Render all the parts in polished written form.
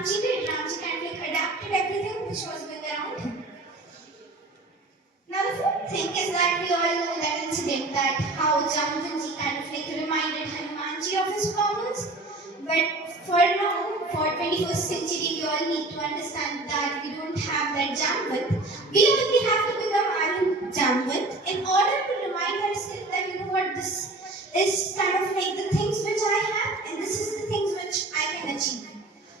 Ramji did. Ramji kind of like adapted everything which was going around him. Now the fourth thing is that we all know that incident that how Jamvanji kind of like reminded Hanumanji of his powers. But for now, for 21st century, we all need to understand that we don't have that Jamvat. We only have to become Arun Jamvat in order to remind ourselves that you know what, this is kind of like the things which I have and this is the things which I can achieve.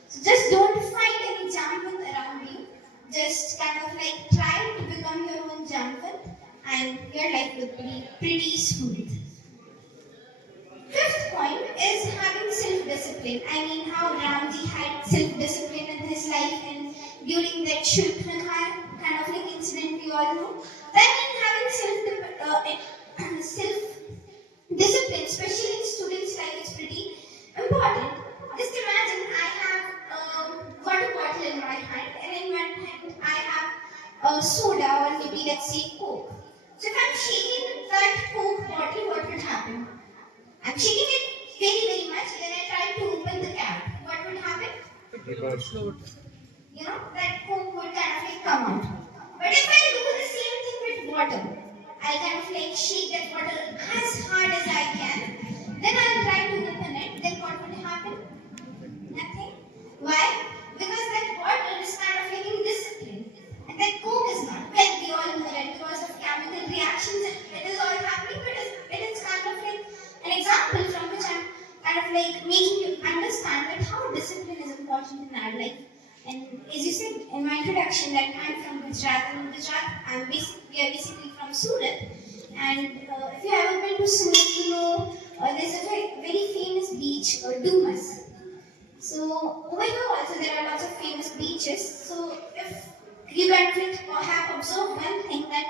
So just don't find any Jamvat around you. Just kind of like try to become your own Jamvat and your life will be pretty smooth. Fifth point is having self-discipline. I mean, how Ramji had self-discipline in his life and during that Shulkhanhar kind of like incident we all know. That means having self-discipline, especially in students' life, is pretty important. Just imagine I have a water bottle in my hand and in one hand I have a soda or maybe let's say Coke. So if I'm shaking that Coke bottle, what would happen? I'm shaking it very much, then I try to open the cap. What would happen? It will float. You know, that Coke would kind of like come out. But if I do the same thing with water, I'll kind of like shake that water as hard as I can, then I'll try to open it, then what would happen? Nothing. Why? Because that water is kind of like in discipline. And that Coke is not. Well, we all know that because of chemical reactions, it is all happening, but it is kind of like an example from which I'm kind of like making you understand that how discipline is important in our life. And as you said in my introduction, that I'm from Gujarat. In Gujarat, we are basically from Surat. And if you ever been to Surat, you know there's a very famous beach, Dumas. So over here also there are lots of famous beaches. So if you can have observed one thing that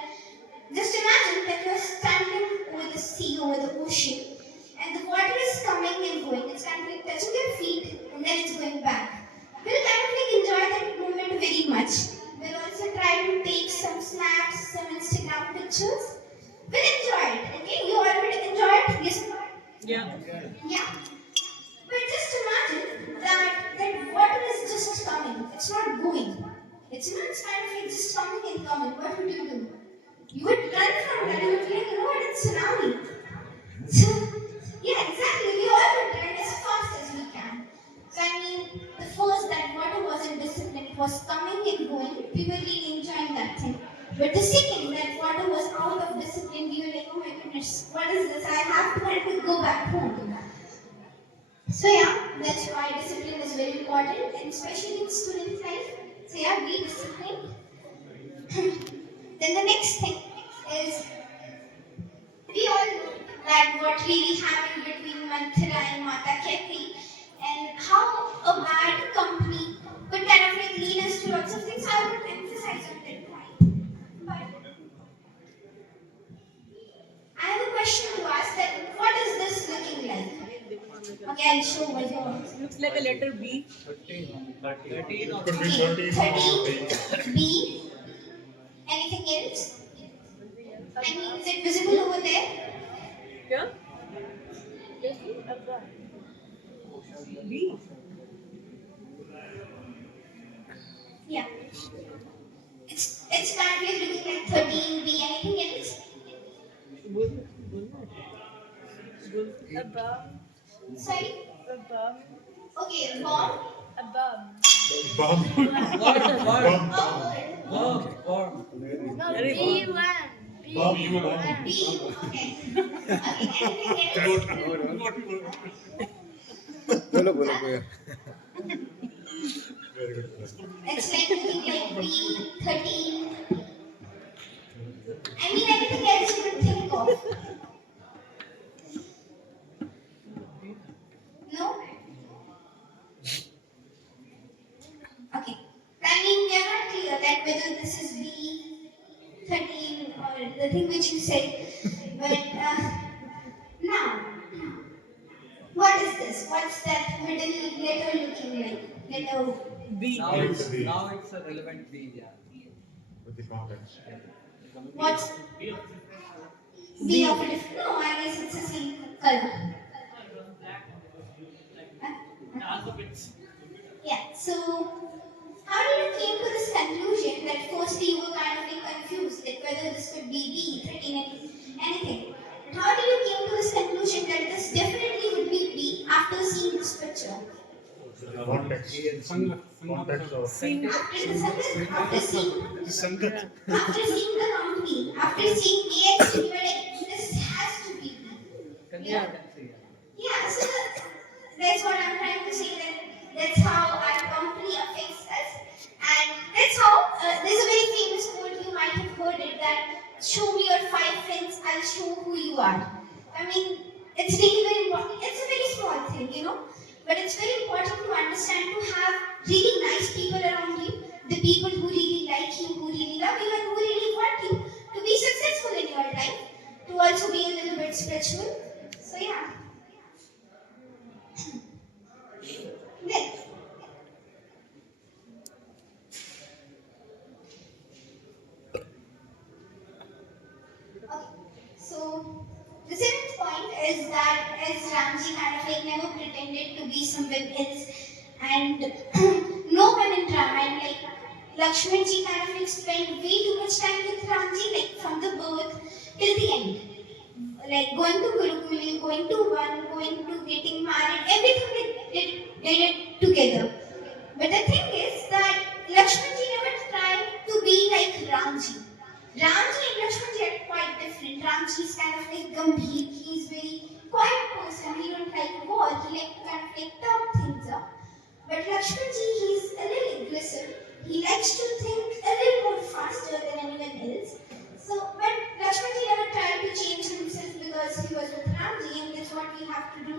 just imagine that you're standing over the sea, over the ocean, and the water is coming and going. It's kind of like touching your feet and then it's going back. We'll kind of like enjoy that moment very much. We'll also try to take some snaps, some Instagram pictures. We'll enjoy it. Okay, you already enjoy it? Yes. Yeah. Yeah. But just imagine that water is just coming. It's not going. It's not kind of like just coming and coming. What would you do? You would run from that. You would be like, you know what, it's tsunami. So, yeah, exactly. We all would run as fast as we can. So, I mean, the first, that water wasn't disciplined. It was coming and going. We were really enjoying that thing. But the second, that water was out of discipline, we were like, oh my goodness, what is this? I have to go back home. So yeah, that's why discipline is very important, and especially in student life. So yeah, be disciplined. Then the next thing is we all know that what really happened between Manthara and Mata Khetri and how a bad company could kind of like lead us to lots of things. I would emphasize on that point. But I have a question to ask that what is this looking like? Okay, I'll show what you looks like a letter B. 13. 13. Okay, 13. B. Anything else? I mean, is it visible over there? Yeah. B. Yeah. It's currently looking like 13 B. Anything else? Above. Sorry? Above. Okay, bomb. Above. Bomb. Bomb. No, B1. B1. B. Okay. Okay, anything else? बोलो बोलो भैया very good. It's like looking like B13. I mean, anything else you could think of? No? Okay. I mean, we are not clear that whether this is B13 or the thing which you said. But now, what is this? What's that middle letter looking like? Letter B. Now it's a relevant B, yeah. With the context. What's B of a different? No, I guess it's the same color. Huh? Yeah, So, how did you came to this conclusion that firstly you were kind of like confused, like whether this could be B, 13, anything? But how did you came to this conclusion that this definitely would be B after seeing this picture? Context. Context of After the sentence, after seeing the company, after seeing AX, you were like, this has to be B. Yeah. Consistency. Yeah, so that's what I'm trying to say. That that's how our company affects us, and that's how there's a very famous quote you might have heard it that show me your five friends, I'll show who you are. I mean, it's really very important. It's a very small thing, but it's very important to understand to have really nice people around you, the people who really like you, who really love you, and who really want you to be successful in your life, to also be a little bit spiritual. So yeah. Then, okay. So the seventh point is that as Ramji kind of like never pretended to be someone else, and no one in drama, and like Lakshmanji kind of like spent way too much time with Ramji, like from the birth till the end. Like going to Gurukul, going to one, going to getting married, everything they did it together. But the thing is that Lakshmanji never tried to be like Ramji. Ramji and Lakshmanji are quite different. Ramji is kind of like Gambhir. He's very quiet person. He don't like war. He like to kind of like talk things up. But Lakshmanji, he's a little aggressive. He likes to think a little more faster than anyone else. So, but Lakshmanji never tried to change himself because he was with Ramji, and that's what we have to do.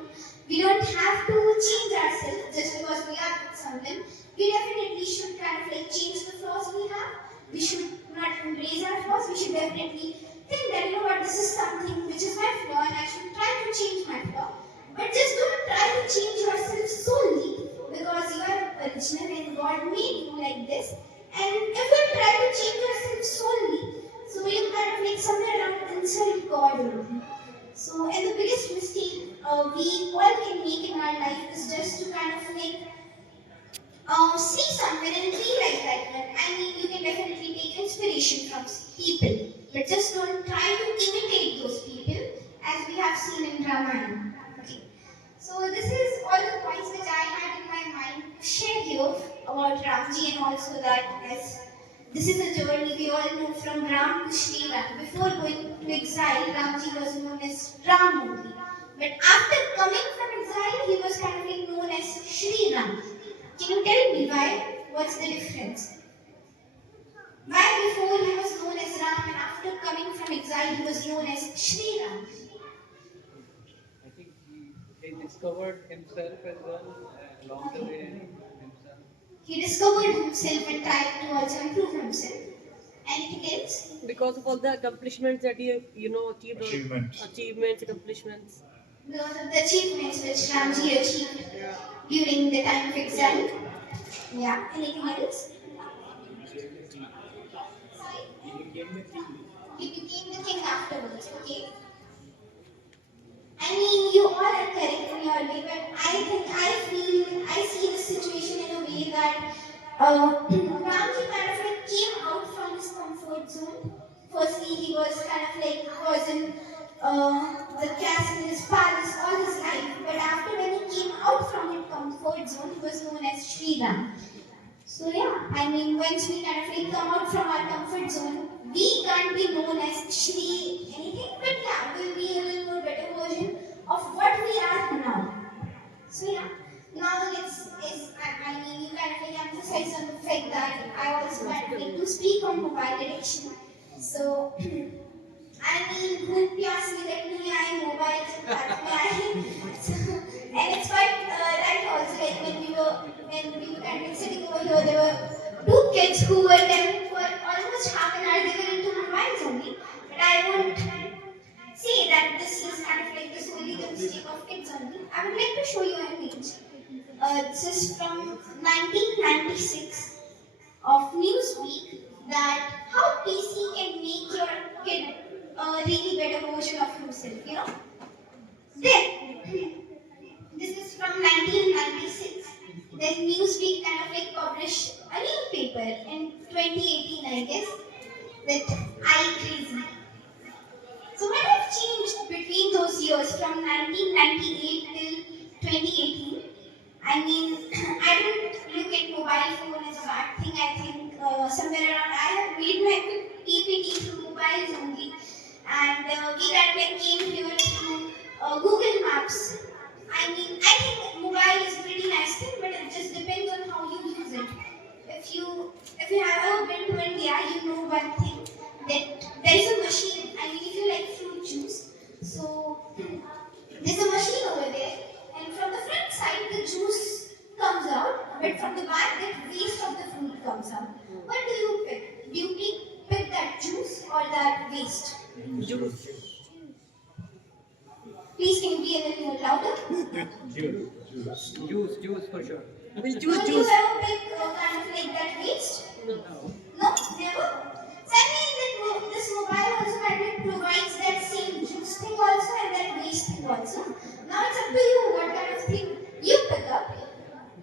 We don't have to change ourselves just because we are with someone. We definitely should kind of like change the flaws we have. We should not embrace our flaws. We should definitely think that, this is something which is my flaw and I should try to change my flaw. But just don't try to change yourself solely because you are original and God made you like this. And if you try to change yourself solely, so you kind of like somewhere around insult God only. So, and the biggest mistake we all can make in our life is just to kind of like see someone and be like that one. I mean, you can definitely take inspiration from people, but just don't try to imitate those people as we have seen in Ramayana. Okay. So this is all the points which I had in my mind to share here about Ramji, and also that as this is a journey we all know from Ram to Shri Ram. Before going to exile, Ramji was known as Ram only. But after coming from exile, he was kind of like known as Shri Ram. Can you tell me why? What's the difference? Why before he was known as Ram and after coming from exile he was known as Shri Ram? I think he discovered himself as well along the way himself. He discovered himself and tried to also improve himself. Anything else? Because of all the accomplishments that he achieved, achievements. achievements, accomplishments. Those are the achievements which Ramji achieved Yeah. during the time of exile. Yeah. Anything else? Sorry? He became the king afterwards. Okay. I mean, you all are correct in your way, but I see the situation in a way that Ramji kind of like came out from his comfort zone. Firstly, he was kind of like was in the castle, his palace, all his life. But after when he came out from his comfort zone, he was known as Sri Ram. So yeah, I mean, once we kind of like come out from our comfort zone, we can't be known as Shri anything, but yeah, we'll be a little more better version of what we are now. So yeah, now I mean, you kind of like emphasize on the fact that I also want like to speak on mobile addiction. So I mean, who प्यास निकलनी है mobile से बात में आए. So, and it's quite right also, like when we were kind of sitting over here, there were two kids who were there for almost half an hour. They were into mobiles only, but I won't say that this is kind of like this only the mistake of kids only. I would like to show you an image. This is from 1996 of Newsweek, that how PC can make your kid a really better version of himself, Then, this is from 1996. that Newsweek kind of like published a new paper in 2018, I guess, that I crazy. So what have changed between those years from 1998 till 2018? I mean, I don't look at mobile phone as a bad thing. I think somewhere around I have made my PPT through mobiles only, and we kind of like came here through Google Maps. I mean, I think mobile is a pretty nice thing, but it just depends on how you use it. If you have ever been to India, you know one thing that there is a machine. I mean, if you like fruit juice, so there's a machine over there, and from the front side the juice comes out, but from the back that waste of the fruit comes out. What do you pick? Do you pick that juice or that waste? Juice. Please can you be a little more louder? Juice for sure. We'll Don't choose you juice. ever pick kind of like that waste? No. No, never. So I mean that this mobile also kind of provides that same juice thing also and that waste thing also. Now it's up to you what kind of thing you pick up.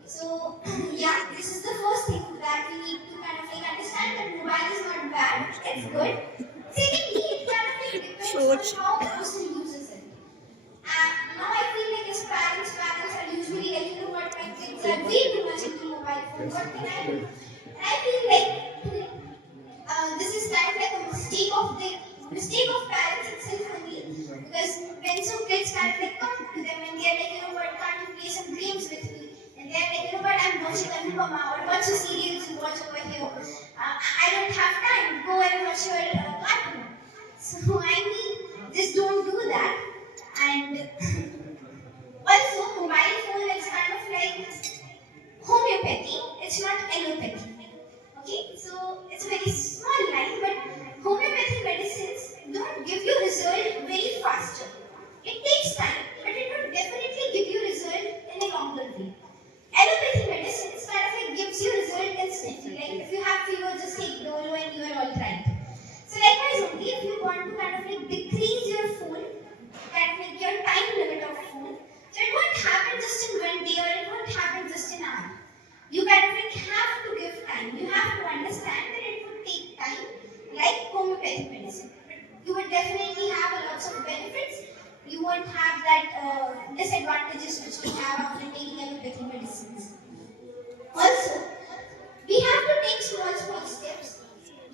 So yeah, this is the first thing that we need to kind of like understand that mobile is not bad, it's good. Secondly, it kind of like depends on how the person uses it. And now I feel like as parents are usually like, you know what, my kids are way too much into mobile phone. What can I do? And I feel like this is kind of like a mistake of parents itself only. Because when some kids kind of like come to them and they're like, you know what, can't you play some games with me? And they're like, you know what, I'm watching Anupama or watch the serials you watch over here. I don't have time. Go and watch your cartoon. So I mean, just don't do that. And also, mobile phone is kind of like homeopathy. It's not allopathy. Okay, so it's a very small line, but homeopathy medicines don't give you result very faster. It takes time, but it will definitely give you result in a longer way. Allopathy medicines kind of like gives you result instantly. Like if you have fever, just take Dolo and you are all right. So likewise only, if you want to kind of like decrease your phone, kind of like your time limit of phone, so it won't happen just in one day or it won't happen just in an hour. You kind of like have to give time. You have to understand that it would take time, like homeopathic medicine. But you would definitely have a lots of benefits. You won't have that disadvantages which we have after taking allopathic medicines. Also, we have to take small steps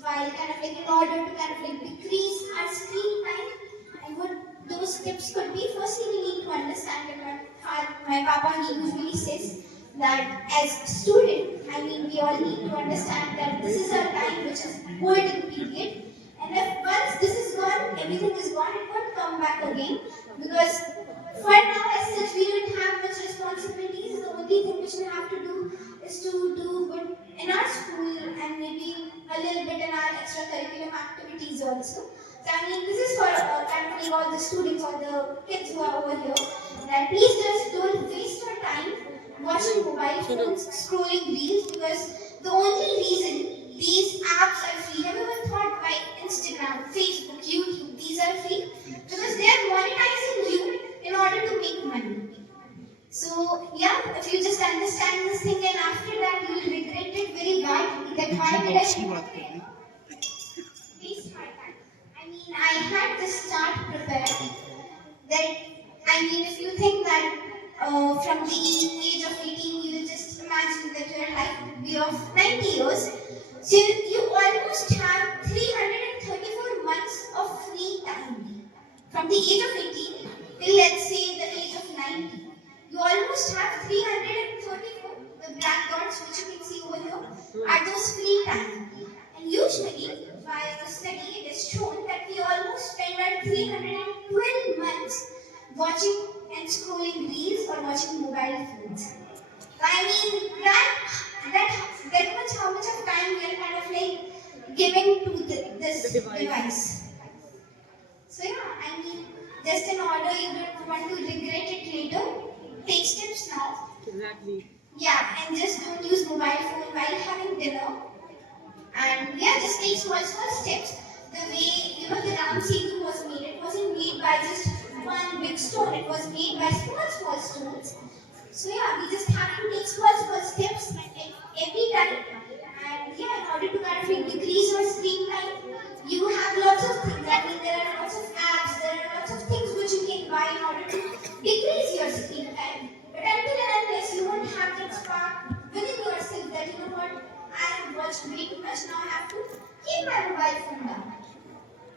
while kind of like in order to kind of like decrease our screen time. And what those steps could be, firstly we need to understand that my papa he usually says that as student, I mean we all need to understand that this is our time which is golden period. And if once this is gone, everything is gone, it won't come back again. Because for now as such we don't have much responsibilities. The only thing which we have to do is to do good in our school and maybe a little bit in our extracurricular activities also. So I mean, this is for kind of like all the students or the kids who are over here. That please just don't waste your time watching mobile phones, scrolling reels, because the only reason these apps are free. Have you ever thought why Instagram, Facebook, YouTube, these are free? Because they are monetizing you in order to make money. So yeah, if you just understand this thing and after that you will regret it very badly. That why did I waste my time? I mean, I had this chart prepared that, I mean, if you think that from the age of 18, you will just imagine that your life would be of 90 years. So you almost have 334 months of free time. From the age of 18 till let's say the age of 90. You almost have 334, the black dots which you can see over here, are those free time. And usually, by the study, it is shown that we almost spend our 312 months watching and scrolling reels or watching mobile phones. I mean, that much, how much of time we are kind of like giving to this The device. device. So yeah, I mean, just in order you don't want to regret it later, take steps now. Exactly. Yeah, and just don't use mobile phone while having dinner. And yeah, just take small steps. The way, you know, the Ram Setu was made, it wasn't made by just one big stone, it was made by small stones. So yeah, we just have to take small steps every time. And yeah, in order to kind of like decrease your screen time, you have lots of things. I mean, there are lots of apps, there are lots of things which you can buy in order to decrease your screen time. But until and unless you won't have that spark within yourself that you know what, I have watched way too much, now I have to keep my mobile phone down.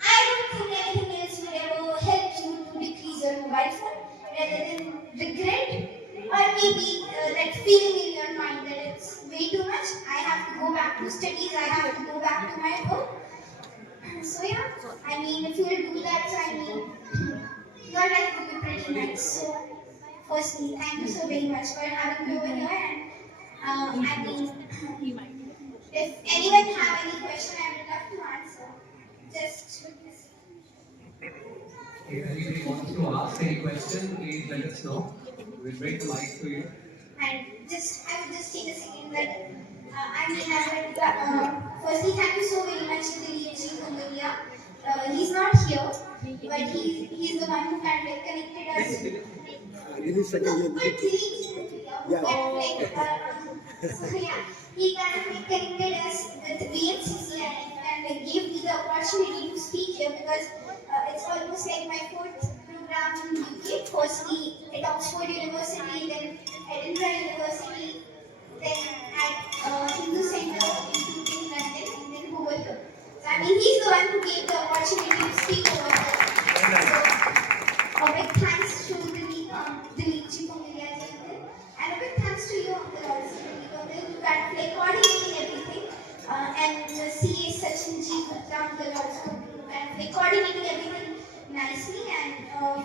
I don't think anything else will ever help you to decrease your mobile phone rather than regret or maybe that feeling in your mind that it's way too much. I have to go back to studies, I have to go back to my work. So yeah, I mean, if you will do that, so I mean, your life will be pretty nice. So firstly, thank you so very much for having me over here. And I mean, if anyone have any question, I would love to answer. Just If anybody wants to ask any question, please let us know. We'll bring the mic to you. and just I would just take a second that I mean I would firstly thank you so very much to the Shri Kumaria. He's not here, but he's the one who kind of like connected us. This is second year. But yeah, so yeah, he kind of like connected us with VMCC and like gave me the opportunity to speak here because it's almost like my fourth program in UK. Firstly at Oxford University, then Edinburgh University, then at Hindu Center in London, and then over here. So I mean, he's the one who gave the opportunity to speak over here. So, a big thanks to the Chief and a big thanks to you, Uncle, also, who kind of like coordinating everything. And the CA Sachin Ji Gupta, Uncle, also, who kind of like coordinating everything nicely and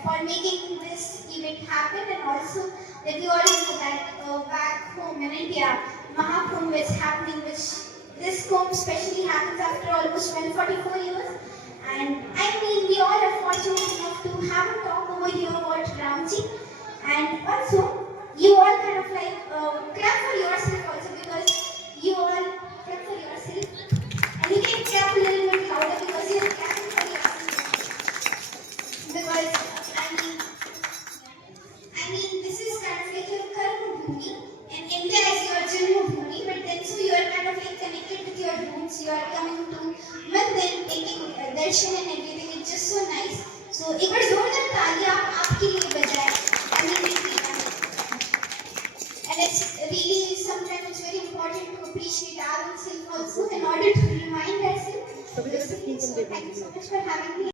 for making this event happen. And also, that we all know that back home in India, Mahakumbh is happening, which this Kumbh especially happens after almost 144 years. And I mean, we all are fortunate enough to have a talk over here about Ramji. And also, you all kind of like clap for yourself also because you all clap for yourself. And you can clap a little bit louder because you're clapping for yourself. Because, this is kind of like your Karma Bhumi. And India is your Janma Bhumi. But then, so you are kind of like connected with your roots. You are coming to Mandir, taking darshan and everything. It's just so nice. So, एक बार जोरदार तालियां आपके लिए बजाएं. I mean, and it's really sometimes it's very important to appreciate our own self also in order to remind ourselves. So, thank you so much for having me.